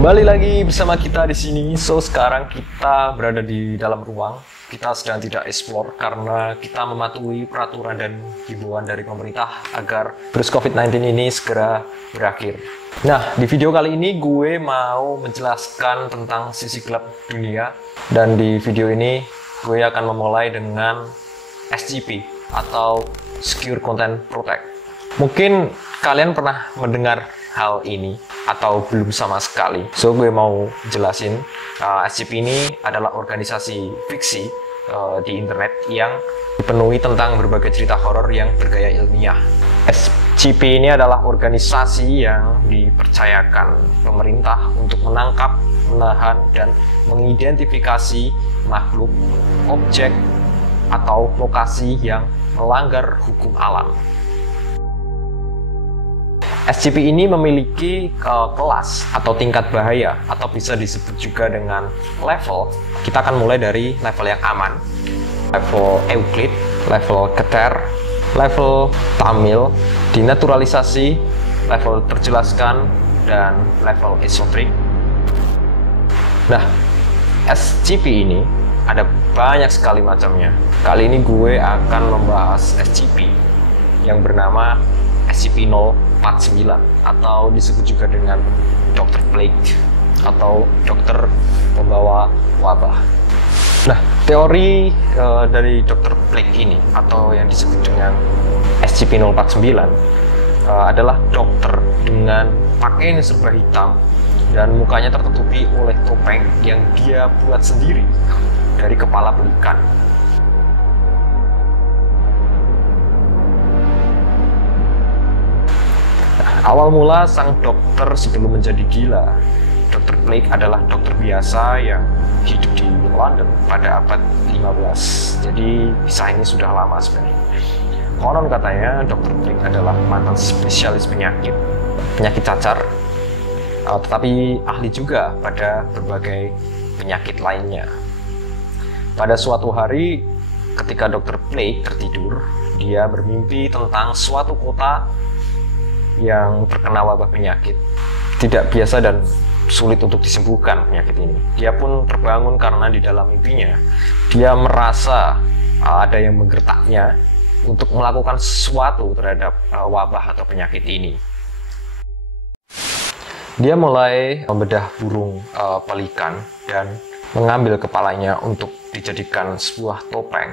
Kembali lagi bersama kita di sini. So sekarang kita berada di dalam ruang. Kita sedang tidak explore karena kita mematuhi peraturan dan himbauan dari pemerintah agar virus COVID-19 ini segera berakhir. Nah, di video kali ini gue mau menjelaskan tentang sisi gelap dunia, dan di video ini gue akan memulai dengan SCP atau Secure Content Protect. Mungkin kalian pernah mendengar hal ini atau belum sama sekali. So gue mau jelasin, SCP ini adalah organisasi fiksi di internet yang dipenuhi tentang berbagai cerita horor yang bergaya ilmiah. SCP ini adalah organisasi yang dipercayakan pemerintah untuk menangkap, menahan, dan mengidentifikasi makhluk, objek, atau lokasi yang melanggar hukum alam. SCP ini memiliki kelas atau tingkat bahaya, atau bisa disebut juga dengan level. Kita akan mulai dari level yang aman, level Euclid, level Keter, level Tamil, dinaturalisasi, level terjelaskan, dan level esoterik. Nah, SCP ini ada banyak sekali macamnya. Kali ini gue akan membahas SCP yang bernama SCP-049 atau disebut juga dengan Dr. Plague atau dokter pembawa wabah. Nah, teori dari Dr. Plague ini atau yang disebut dengan SCP-049 adalah dokter dengan pakaian serba hitam dan mukanya tertutupi oleh topeng yang dia buat sendiri dari kepala pelikan. Awal mula sang dokter sebelum menjadi gila, Dr. Plague adalah dokter biasa yang hidup di London pada abad 15. Jadi kisah ini sudah lama sebenarnya. Konon katanya Dr. Plague adalah mantan spesialis penyakit cacar, tetapi ahli juga pada berbagai penyakit lainnya. Pada suatu hari ketika Dr. Plague tertidur, dia bermimpi tentang suatu kota yang terkena wabah penyakit tidak biasa dan sulit untuk disembuhkan penyakit ini. Dia pun terbangun karena di dalam mimpinya dia merasa ada yang menggertaknya untuk melakukan sesuatu terhadap wabah atau penyakit ini. Dia mulai membedah burung pelikan dan mengambil kepalanya untuk dijadikan sebuah topeng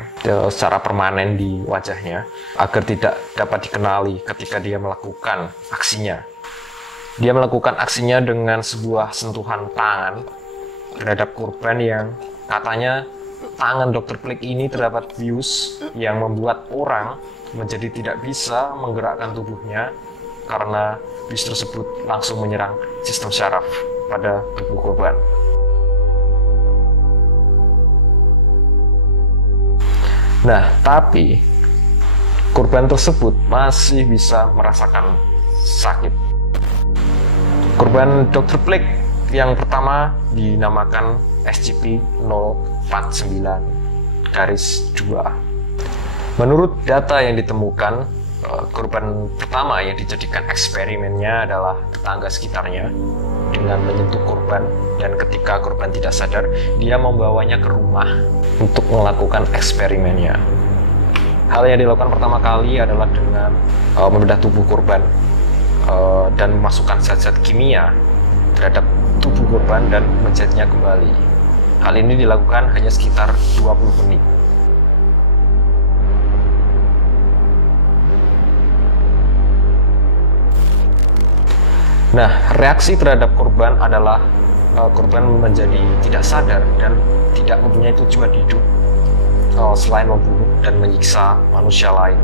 secara permanen di wajahnya agar tidak dapat dikenali ketika dia melakukan aksinya. Dia melakukan aksinya dengan sebuah sentuhan tangan terhadap korban yang katanya tangan Dr. Plague ini terdapat bius yang membuat orang menjadi tidak bisa menggerakkan tubuhnya karena bius tersebut langsung menyerang sistem syaraf pada tubuh korban. Nah, tapi korban tersebut masih bisa merasakan sakit. Korban Dr. Plague yang pertama dinamakan SCP-049-2. Menurut data yang ditemukan, korban pertama yang dijadikan eksperimennya adalah tetangga sekitarnya dengan menyentuh korban, dan ketika korban tidak sadar, dia membawanya ke rumah untuk melakukan eksperimennya. Hal yang dilakukan pertama kali adalah dengan membedah tubuh korban dan memasukkan zat-zat kimia terhadap tubuh korban dan menjahitnya kembali. Hal ini dilakukan hanya sekitar 20 menit. Nah, reaksi terhadap korban adalah korban menjadi tidak sadar dan tidak mempunyai tujuan hidup selain membunuh dan menyiksa manusia lain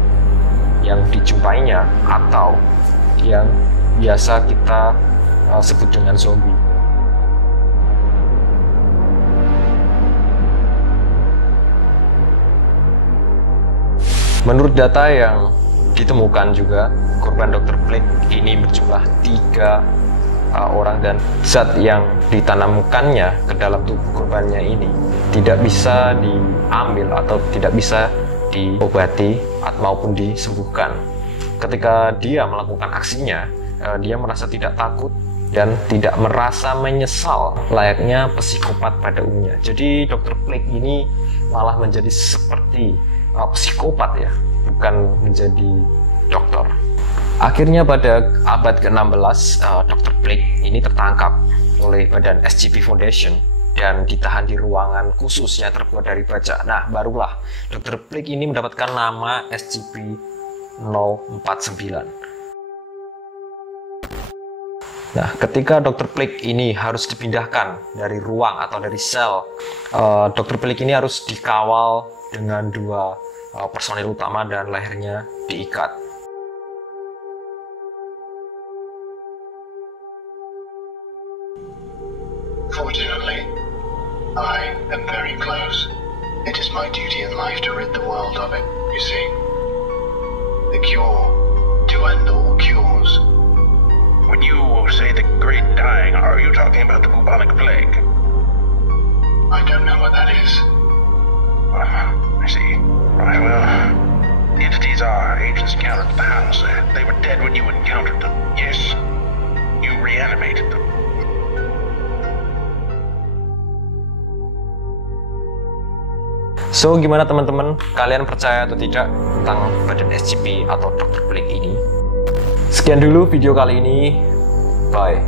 yang dijumpainya atau yang biasa kita sebut dengan zombie. Menurut data yang ditemukan juga, korban Dr. Plague ini berjumlah 3 orang, dan zat yang ditanamkannya ke dalam tubuh korbannya ini tidak bisa diambil atau tidak bisa diobati maupun disembuhkan. Ketika dia melakukan aksinya, dia merasa tidak takut dan tidak merasa menyesal layaknya psikopat pada umumnya. Jadi Dr. Blake ini malah menjadi seperti psikopat ya, bukan menjadi dokter. Akhirnya pada abad ke-16 Dr. Blake ini tertangkap oleh badan SCP Foundation dan ditahan di ruangan khusus yang terbuat dari baja. Nah, barulah Dr. Blake ini mendapatkan nama SCP-049. Nah, ketika Dr. Blake ini harus dipindahkan dari ruang atau dari sel, Dr. Blake ini harus dikawal dengan 2 personil utama dan lehernya diikat. Fortunately, I am very close. It is my duty in life to rid the world of it, you see. The cure to end all cures. When you say the great dying, are you talking about the bubonic plague? I don't know what that is. I see. Right, well, the entities are agents encountered at the house. They were dead when you encountered them. Yes, you reanimated them. So, gimana teman-teman? Kalian percaya atau tidak tentang badan SCP atau Dr. Blake ini? Sekian dulu video kali ini. Bye.